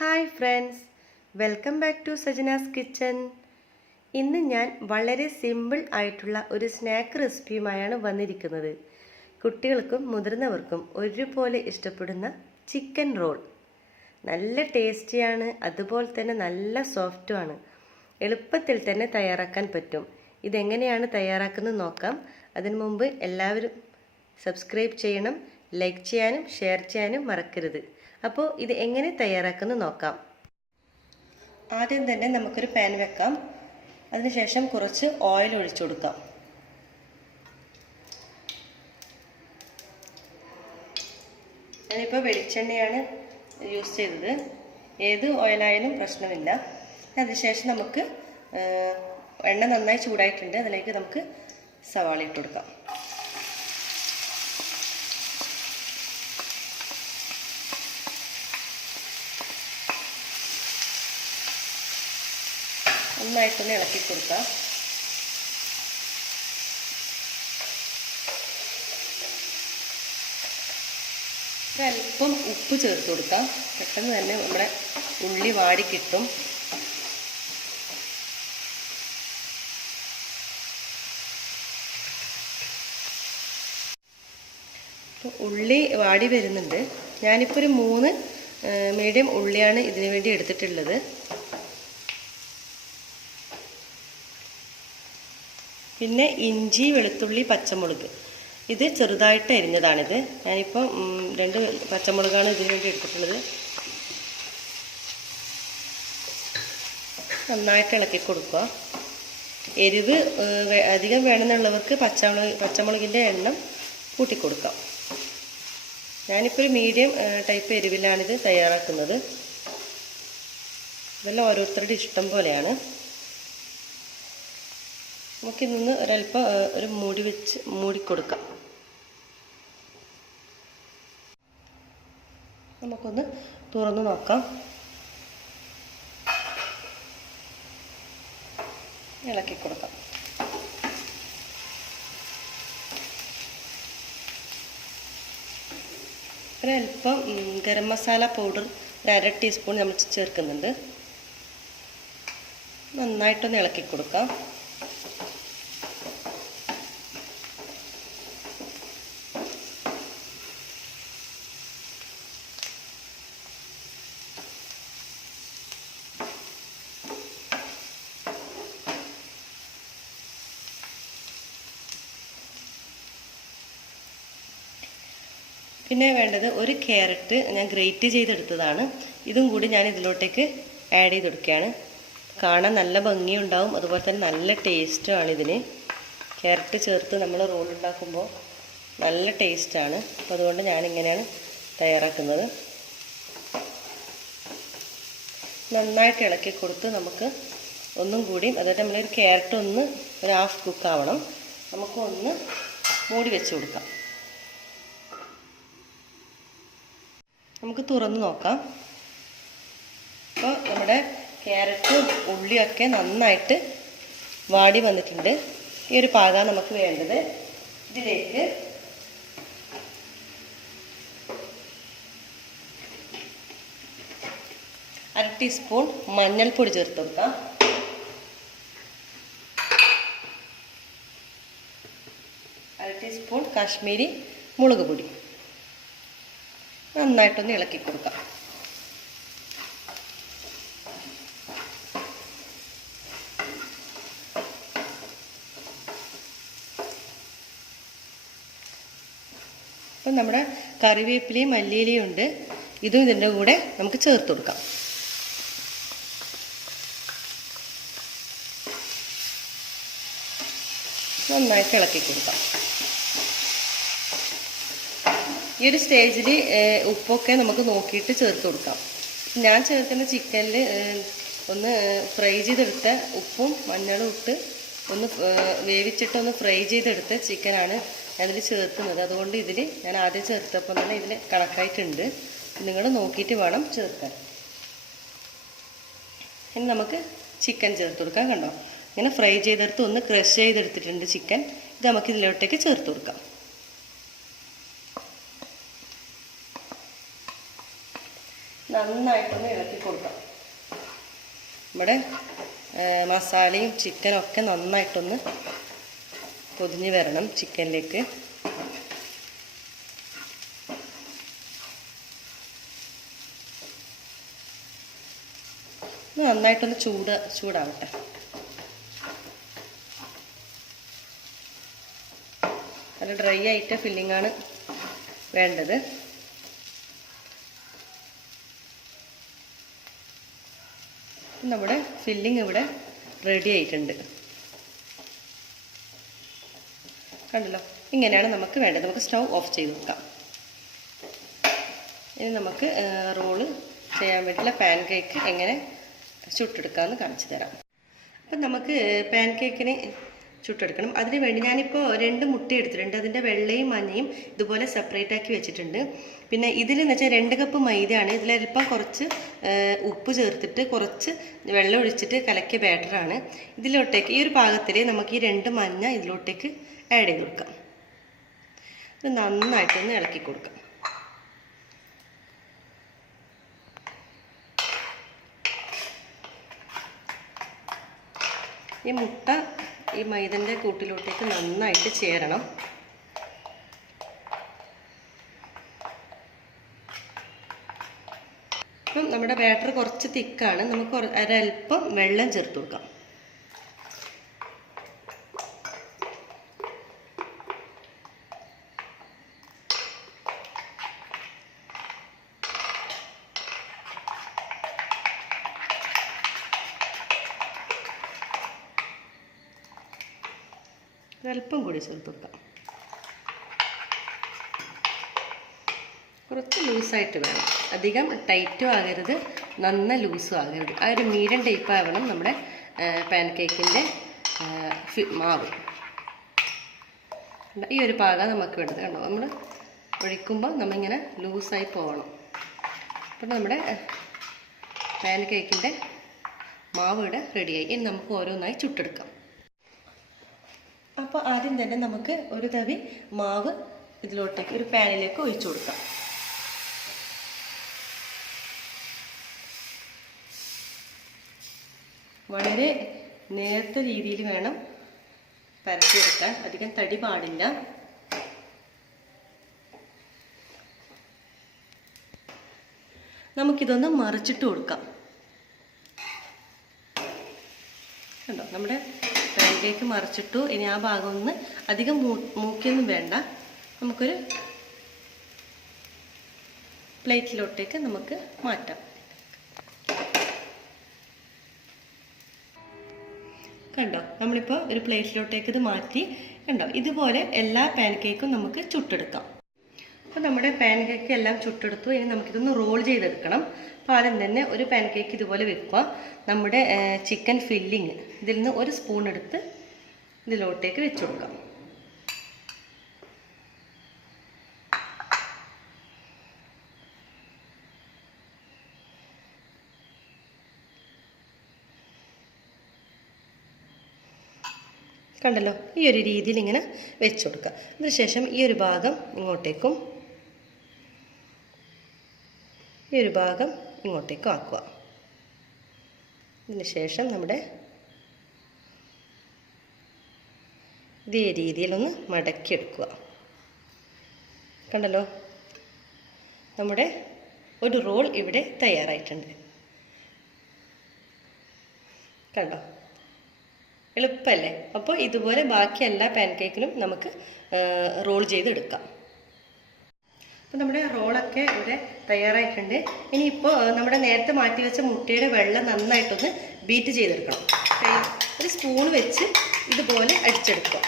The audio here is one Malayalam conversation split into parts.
Hi friends, welcome back to Sajana's kitchen. ഇന്ന് ഞാൻ വളരെ സിമ്പിൾ ആയിട്ടുള്ള ഒരു സ്നാക്ക് റെസിപ്പിയുമായാണ് വന്നിരിക്കുന്നത്. കുട്ടികൾക്കും മുതിർന്നവർക്കും ഒരുപോലെ ഇഷ്ടപ്പെടുന്ന ചിക്കൻ റോൾ. നല്ല ടേസ്റ്റിയാണ്, അതുപോലെ തന്നെ നല്ല സോഫ്റ്റുമാണ്. എളുപ്പത്തിൽ തന്നെ തയ്യാറാക്കാൻ പറ്റും. ഇതെങ്ങനെയാണ് തയ്യാറാക്കുന്നത് നോക്കാം. അതിനു മുമ്പ് എല്ലാവരും സബ്സ്ക്രൈബ് ചെയ്യണം, ലൈക്ക് ചെയ്യാനും ഷെയർ ചെയ്യാനും മറക്കരുത്. അപ്പോൾ ഇത് എങ്ങനെ തയ്യാറാക്കുന്നത് നോക്കാം. ആദ്യം തന്നെ നമുക്കൊരു പാൻ വെക്കാം. അതിനുശേഷം കുറച്ച് ഓയിൽ ഒഴിച്ചു കൊടുക്കാം. ഞാനിപ്പോൾ വെളിച്ചെണ്ണയാണ് യൂസ് ചെയ്തത്. ഏത് ഓയിലായാലും പ്രശ്നമില്ല. അതിനുശേഷം നമുക്ക് എണ്ണ നന്നായി ചൂടായിട്ടുണ്ട്. അതിലേക്ക് നമുക്ക് സവാള ഇട്ട് കൊടുക്കാം. നന്നായിട്ടൊന്ന് ഇളക്കി കൊടുക്കാം. ഒരല്പം ഉപ്പ് ചേർത്ത് കൊടുക്കാം. പെട്ടെന്ന് തന്നെ നമ്മുടെ ഉള്ളി വാടി കിട്ടും. ഉള്ളി വാടി വരുന്നുണ്ട്. ഞാനിപ്പോൾ ഒരു 3 മീഡിയം ഉള്ളിയാണ് ഇതിനു വേണ്ടി എടുത്തിട്ടുള്ളത്. പിന്നെ ഇഞ്ചി, വെളുത്തുള്ളി, പച്ചമുളക് ഇത് ചെറുതായിട്ട് അരിഞ്ഞതാണിത്. ഞാനിപ്പോൾ 2 പച്ചമുളകാണ് ഇതിനു വേണ്ടി എടുത്തിട്ടുള്ളത്. നന്നായിട്ട് ഇളക്കി കൊടുക്കുക. എരിവ് അധികം വേണമെന്നുള്ളവർക്ക് പച്ചമുളകിൻ്റെ എണ്ണം കൂട്ടിക്കൊടുക്കാം. ഞാനിപ്പോൾ ഒരു മീഡിയം ടൈപ്പ് എരിവിലാണിത് തയ്യാറാക്കുന്നത്. ഇതെല്ലാം ഓരോരുത്തരുടെ ഇഷ്ടം പോലെയാണ്. നമുക്കിന്ന് ഒരല്പം ഒരു മൂടി വെച്ച് മൂടിക്കൊടുക്കാം. നമുക്കൊന്ന് തുറന്ന് നോക്കാം. ഇളക്കി കൊടുക്കാം. ഒരല്പം ഗരം മസാല പൗഡർ 1/2 ടീസ്പൂൺ നമ്മൾ ചേർക്കുന്നുണ്ട്. നന്നായിട്ടൊന്ന് ഇളക്കി കൊടുക്കാം. പിന്നെ വേണ്ടത് ഒരു ക്യാരറ്റ് ഞാൻ ഗ്രേറ്റ് ചെയ്തെടുത്തതാണ്. ഇതും കൂടി ഞാൻ ഇതിലോട്ടേക്ക് ആഡ് ചെയ്തെടുക്കുകയാണ്. കാണാൻ നല്ല ഭംഗിയുണ്ടാവും, അതുപോലെ തന്നെ നല്ല ടേസ്റ്റുമാണ് ഇതിന്. ക്യാരറ്റ് ചേർത്ത് നമ്മൾ റോൾ ഉണ്ടാക്കുമ്പോൾ നല്ല ടേസ്റ്റാണ്. അപ്പോൾ അതുകൊണ്ട് ഞാനിങ്ങനെയാണ് തയ്യാറാക്കുന്നത്. നന്നായിട്ട് ഇളക്കി കൊടുത്ത് നമുക്ക് ഒന്നും കൂടി, അതായത് നമ്മളൊരു ക്യാരറ്റ് ഒരു 1/2 കുക്കാവണം. നമുക്ക് ഒന്ന് മൂടി വെച്ച് കൊടുക്കാം. നമുക്ക് തുറന്ന് നോക്കാം. അപ്പോൾ നമ്മുടെ ക്യാരറ്റും ഉള്ളിയൊക്കെ നന്നായിട്ട് വാടി വന്നിട്ടുണ്ട്. ഈ ഒരു പാകം നമുക്ക് വേണ്ടത്. ഇതിലേക്ക് അര ടീസ്പൂൺ മഞ്ഞൾപ്പൊടി ചേർത്ത് കൊടുക്കാം. അര ടീസ്പൂൺ കാശ്മീരി മുളക് പൊടി. നന്നായിട്ടൊന്ന് ഇളക്കി കൊടുക്കാം. അപ്പം നമ്മുടെ കറിവേപ്പിലയും മല്ലിയിലയും ഉണ്ട്. ഇതും ഇതിൻ്റെ കൂടെ നമുക്ക് ചേർത്ത് കൊടുക്കാം. നന്നായിട്ട് ഇളക്കി കൊടുക്കാം. ഈ ഒരു സ്റ്റേജിൽ ഉപ്പൊക്കെ നമുക്ക് നോക്കിയിട്ട് ചേർത്ത് കൊടുക്കാം. ഞാൻ ചേർക്കുന്ന ചിക്കനിൽ ഒന്ന് ഫ്രൈ ചെയ്തെടുത്ത ഉപ്പും മഞ്ഞളും ഇട്ട് ഒന്ന് വേവിച്ചിട്ടൊന്ന് ഫ്രൈ ചെയ്തെടുത്ത ചിക്കനാണ് അതിൽ ചേർക്കുന്നത്. അതുകൊണ്ട് ഇതിൽ ഞാൻ ആദ്യം ചേർത്തപ്പോൾ തന്നെ ഇതിൽ കണക്കായിട്ടുണ്ട്. നിങ്ങൾ നോക്കിയിട്ട് വേണം ചേർക്കാൻ. ഇനി നമുക്ക് ചിക്കൻ ചേർത്ത് കൊടുക്കാം. കണ്ടോ, ഇങ്ങനെ ഫ്രൈ ചെയ്തെടുത്ത് ഒന്ന് ക്രഷ് ചെയ്തെടുത്തിട്ടുണ്ട് ചിക്കൻ. ഇത് നമുക്ക് ഇതിലോട്ടേക്ക് ചേർത്ത് കൊടുക്കാം. നന്നായിട്ടൊന്ന് ഇളക്കി കൊടുക്കാം. നമ്മുടെ മസാലയും ചിക്കനും ഒക്കെ നന്നായിട്ടൊന്ന് പൊതിഞ്ഞ് വരണം ചിക്കനിലേക്ക്. നന്നായിട്ടൊന്ന് ചൂടാവട്ടെ. നല്ല ഡ്രൈ ആയിട്ട് ഫില്ലിങ്ങാണ് വേണ്ടത്. നമ്മുടെ ഫില്ലിങ് ഇവിടെ റെഡി ആയിട്ടുണ്ട്. കണ്ടല്ലോ, ഇങ്ങനെയാണ് നമുക്ക് വേണ്ടത്. നമുക്ക് സ്റ്റൗ ഓഫ് ചെയ്ത് വെക്കാം. ഇനി നമുക്ക് റോള് ചെയ്യാൻ വേണ്ടിയിട്ടുള്ള പാൻ കേക്ക് എങ്ങനെ ചുട്ടെടുക്കാമെന്ന് കാണിച്ചു തരാം. അപ്പം നമുക്ക് പാൻ കേക്കിന് ചുട്ടെടുക്കണം. അതിന് വേണ്ടി ഞാനിപ്പോൾ 2 മുട്ട എടുത്തിട്ടുണ്ട്. അതിൻ്റെ വെള്ളയും മഞ്ഞയും ഇതുപോലെ സെപ്പറേറ്റ് ആക്കി വെച്ചിട്ടുണ്ട്. പിന്നെ ഇതിലെന്ന് വെച്ചാൽ 2 കപ്പ് മൈദയാണ്. ഇതിലൽപ്പം കുറച്ച് ഉപ്പ് ചേർത്തിട്ട് കുറച്ച് വെള്ളം ഒഴിച്ചിട്ട് കലക്കിയ ബാറ്ററാണ്. ഇതിലോട്ടേക്ക് ഈ ഒരു പാകത്തിൽ നമുക്ക് ഈ 2 മഞ്ഞ ഇതിലോട്ടേക്ക് ആഡ് ചെയ്ത് കൊടുക്കാം. ഇത് നന്നായിട്ടൊന്ന് ഇളക്കി കൊടുക്കാം. ഈ മുട്ട ഈ മൈദൻ്റെ കൂട്ടിലോട്ടേക്ക് നന്നായിട്ട് ചേരണം. അപ്പം നമ്മുടെ ബാറ്റർ കുറച്ച് തിക്കാണ്. നമുക്ക് ഒരൽപ്പം വെള്ളം ചേർത്ത് കൊടുക്കാം. ഒരൽപ്പം കൂടി ചേർത്ത് കൊടുക്കാം. കുറച്ച് ലൂസായിട്ട് വേണം, അധികം ടൈറ്റും ആകരുത്, നന്ന ലൂസും ആകരുത്. ആ ഒരു മീഡിയം ടൈപ്പ് ആവണം നമ്മുടെ പാൻ കേക്കിൻ്റെ മാവ്. ഈ ഒരു പാകം നമുക്ക് വേണ്ടത്. കണ്ടോ, നമ്മൾ ഒഴിക്കുമ്പോൾ നമ്മളിങ്ങനെ ലൂസായി പോകണം. അപ്പോൾ നമ്മുടെ പാൻ കേക്കിൻ്റെ മാവ് ഇവിടെ റെഡിയായി. ഇനി നമുക്ക് ഓരോന്നായി ചുട്ടെടുക്കാം. അപ്പോൾ ആദ്യം തന്നെ നമുക്ക് ഒരു തവി മാവ് ഇതിലോട്ടേക്ക് ഒരു പാനിലേക്ക് ഒഴിച്ചു കൊടുക്കാം. വളരെ നേർത്ത രീതിയിൽ വേണം പരത്തിയെടുക്കാൻ, അധികം തടി പാടില്ല. നമുക്കിതൊന്ന് മറിച്ചിട്ട് കൊടുക്കാം. കണ്ടോ, നമ്മുടെ പാൻ കേക്ക് മറിച്ചിട്ടു. ഇനി ആ ഭാഗം ഒന്ന് അധികം മൂക്കിയൊന്നും വേണ്ട. നമുക്കൊരു പ്ലേറ്റിലോട്ടേക്ക് നമുക്ക് മാറ്റാം. കണ്ടോ, നമ്മളിപ്പോൾ ഒരു പ്ലേറ്റിലോട്ടേക്ക് ഇത് മാറ്റി. കണ്ടോ, ഇതുപോലെ എല്ലാ പാൻ കേക്കും നമുക്ക് ചുട്ടെടുക്കാം. അപ്പോൾ നമ്മുടെ പാൻ കേക്ക് എല്ലാം ചുട്ടെടുത്തു. ഇനി നമുക്കിതൊന്ന് റോൾ ചെയ്തെടുക്കണം. അപ്പോൾ ആദ്യം തന്നെ ഒരു പാൻ കേക്ക് ഇതുപോലെ വെക്കുക. നമ്മുടെ ചിക്കൻ ഫില്ലിങ് ഇതിൽ നിന്ന് ഒരു സ്പൂൺ എടുത്ത് ഇതിലോട്ടേക്ക് വെച്ച് കൊടുക്കാം. കണ്ടല്ലോ, ഈ ഒരു രീതിയിൽ ഇങ്ങനെ വെച്ച് കൊടുക്കുക. അതിനുശേഷം ഈ ഒരു ഭാഗം ഇങ്ങോട്ടേക്കും ഈ ഒരു ഭാഗം ഇങ്ങോട്ടേക്കും ആക്കുക. അതിനുശേഷം നമ്മുടെ ഇതേ രീതിയിലൊന്ന് മടക്കിയെടുക്കുക. കണ്ടല്ലോ, നമ്മുടെ ഒരു റോൾ ഇവിടെ തയ്യാറായിട്ടുണ്ട്. കണ്ടോ, എളുപ്പമല്ലേ? അപ്പോൾ ഇതുപോലെ ബാക്കി എല്ലാ പാൻ കേക്കിലും നമുക്ക് റോൾ ചെയ്തെടുക്കാം. അപ്പോൾ നമ്മുടെ റോളൊക്കെ ഇവിടെ തയ്യാറായിട്ടുണ്ട്. ഇനിയിപ്പോൾ നമ്മുടെ നേരത്തെ മാറ്റി വെച്ച മുട്ടയുടെ വെള്ളം നന്നായിട്ടൊന്ന് ബീറ്റ് ചെയ്തെടുക്കണം. ഒരു സ്പൂൺ വെച്ച് ഇതുപോലെ അടിച്ചെടുക്കുക.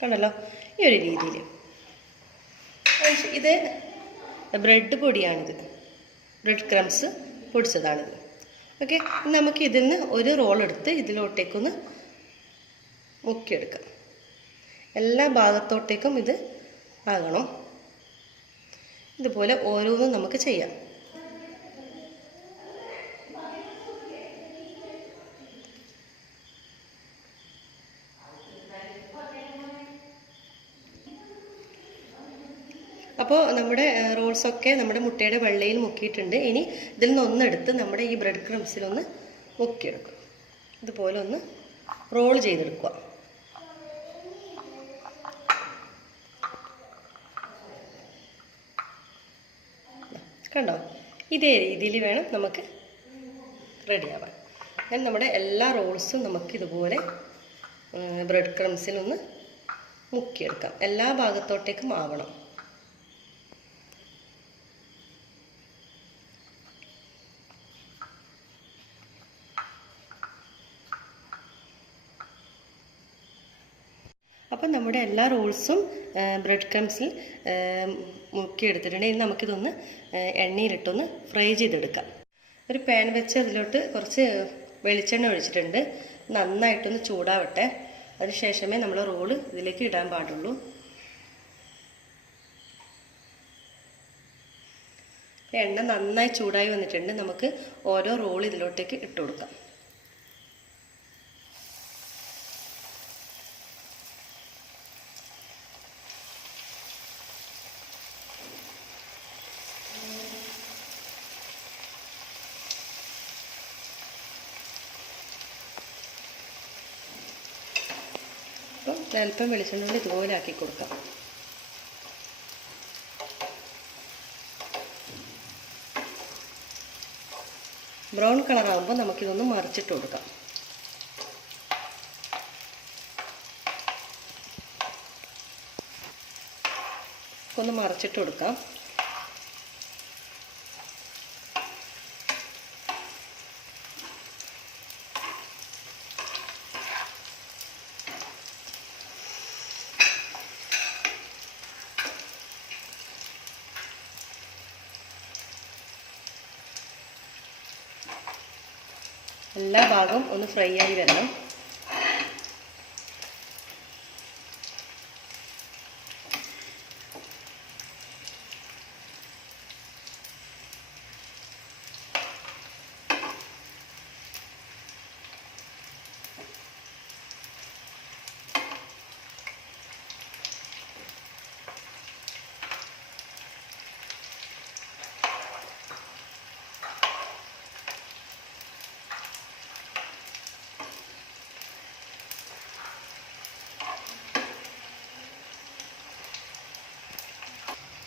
കണ്ടല്ലോ, ഈ ഒരു രീതിയിൽ. ഇത് ബ്രെഡ് പൊടിയാണിത്, ബ്രെഡ് ക്രംസ് പൊടിച്ചതാണിത്. ഓക്കെ, നമുക്ക് ഇതിൽ നിന്ന് ഒരു റോൾ എടുത്ത് ഇതിലോട്ടേക്കൊന്ന് മുക്കിയെടുക്കാം. എല്ലാ ഭാഗത്തോട്ടേക്കും ഇത് ആകണം. ഇതുപോലെ ഓരോന്നും നമുക്ക് ചെയ്യാം. അപ്പോൾ നമ്മുടെ റോൾസൊക്കെ നമ്മുടെ മുട്ടയുടെ വെള്ളയിൽ മുക്കിയിട്ടുണ്ട്. ഇനി ഇതിൽ നിന്ന് ഒന്നെടുത്ത് നമ്മുടെ ഈ ബ്രെഡ് ക്രംസിലൊന്ന് മുക്കിയെടുക്കും. ഇതുപോലെ ഒന്ന് റോൾ ചെയ്തെടുക്കുക. കണ്ടോ? ഇതേ രീതിയിൽ വേണം നമുക്ക് റെഡിയാവാൻ. അങ്ങനെ നമ്മുടെ എല്ലാ റോൾസും നമുക്ക് ഇതുപോലെ ബ്രെഡ് ക്രംസിലൊന്ന് മുക്കിയെടുക്കാം. എല്ലാ ഭാഗത്തോട്ടേക്കും ആവണം. അപ്പം നമ്മുടെ എല്ലാ റോൾസും ബ്രെഡ് ക്രംസിൽ മുക്കിയെടുത്തിട്ടുണ്ട്. ഇനി നമുക്കിതൊന്ന് എണ്ണയിലിട്ടൊന്ന് ഫ്രൈ ചെയ്തെടുക്കാം. ഒരു പാൻ വെച്ച് അതിലോട്ട് കുറച്ച് വെളിച്ചെണ്ണ ഒഴിച്ചിട്ടുണ്ട്. നന്നായിട്ടൊന്ന് ചൂടാവട്ടെ. അതിനുശേഷമേ നമ്മൾ റോള് ഇതിലേക്ക് ഇടാൻ പാടുള്ളൂ. എണ്ണ നന്നായി ചൂടായി വന്നിട്ടുണ്ട്. നമുക്ക് ഓരോ റോൾ ഇതിലോട്ടേക്ക് ഇട്ട് കൊടുക്കാം. അപ്പം അല്പം വെളിച്ചെണ്ണ കൊണ്ട് ഇതുപോലെ ആക്കി കൊടുക്കാം. ബ്രൗൺ കളറാകുമ്പോൾ നമുക്കിതൊന്ന് മറിച്ചിട്ട് കൊടുക്കാം. ഒന്ന് മറിച്ചിട്ട് കൊടുക്കാം. എല്ലാ ഭാഗവും ഒന്ന് ഫ്രൈ ആയി വരണം.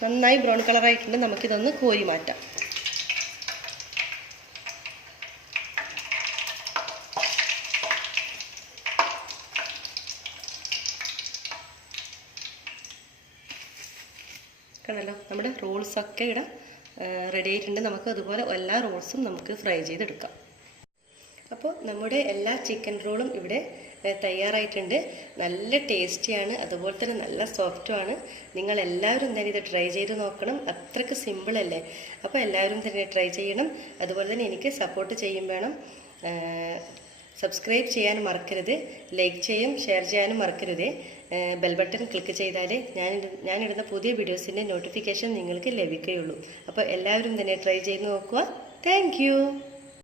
നന്നായി ബ്രൗൺ കളറായിട്ടുണ്ട്. നമുക്കിതൊന്ന് കോരി മാറ്റാം. കണ്ടല്ലോ, നമ്മുടെ റോൾസൊക്കെ ഇവിടെ റെഡി ആയിട്ടുണ്ട്. നമുക്ക് അതുപോലെ എല്ലാ റോൾസും നമുക്ക് ഫ്രൈ ചെയ്തെടുക്കാം. അപ്പോൾ നമ്മുടെ എല്ലാ ചിക്കൻ റോളും ഇവിടെ തയ്യാറായിട്ടുണ്ട്. നല്ല ടേസ്റ്റിയാണ്, അതുപോലെ തന്നെ നല്ല സോഫ്റ്റുമാണ്. നിങ്ങളെല്ലാവരും തന്നെ ഇത് ട്രൈ ചെയ്ത് നോക്കണം. അത്രയ്ക്ക് സിമ്പിളല്ലേ. അപ്പോൾ എല്ലാവരും തന്നെ ട്രൈ ചെയ്യണം. അതുപോലെ തന്നെ എനിക്ക് സപ്പോർട്ട് ചെയ്യും വേണം. സബ്സ്ക്രൈബ് ചെയ്യാൻ മറക്കരുത്. ലൈക്ക് ചെയ്യും, ഷെയർ ചെയ്യാനും മറക്കരുത്. ബെൽ ബട്ടൺ ക്ലിക്ക് ചെയ്താലേ ഞാനിടുന്ന പുതിയ വീഡിയോസിൻ്റെ നോട്ടിഫിക്കേഷൻ നിങ്ങൾക്ക് ലഭിക്കുകയുള്ളൂ. അപ്പോൾ എല്ലാവരും തന്നെ ട്രൈ ചെയ്ത് നോക്കുക. താങ്ക്